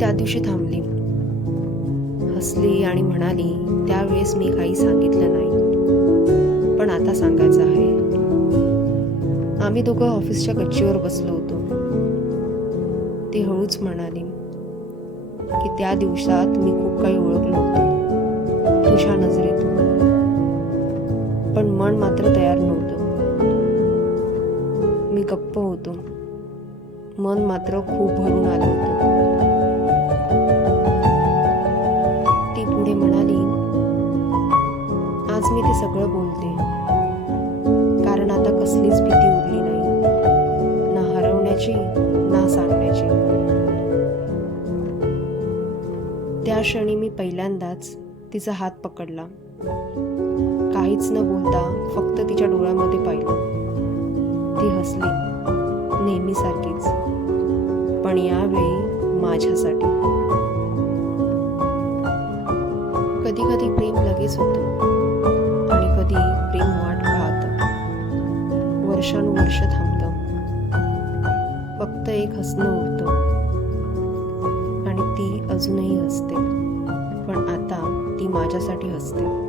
त्या दिवशी थांबली, हसली आणि म्हणाली, त्यावेळेस मी काही सांगितलं नाही, पण आता सांगायचं आहे. आम्ही दोघं ऑफिसच्या गच्चीवर बसलो होतो. ती हळूच म्हणाली की त्या दिवसात मी खूप काही ओळखलं होतं तुझ्या नजरेतून, पण मन मात्र तयार नव्हतं. मी गप्प होतो, मन मात्र खूप भरून आलं होतं. ती पुढे म्हणाली, आज मी ते सगळं बोलते, कारण आता कसलीच भीती उरली नाही, ना हरवण्याची ना सांगण्याची. त्या क्षणी मी पहिल्यांदाच तिचा हात पकडला. काहीच न बोलता फक्त तिच्या डोळ्यामध्ये पाहिलं. ती हसली, नेहमीसारखीच, पण यावेळी माझ्यासाठी. कधी कधी प्रेम लगेच होतं आणि कधी प्रेम वाट पाहतं, वर्षानुवर्ष थांबतं. फक्त एक हसणं उरतं आणि ती अजूनही हसते, पण आता ती माझ्यासाठी हसते.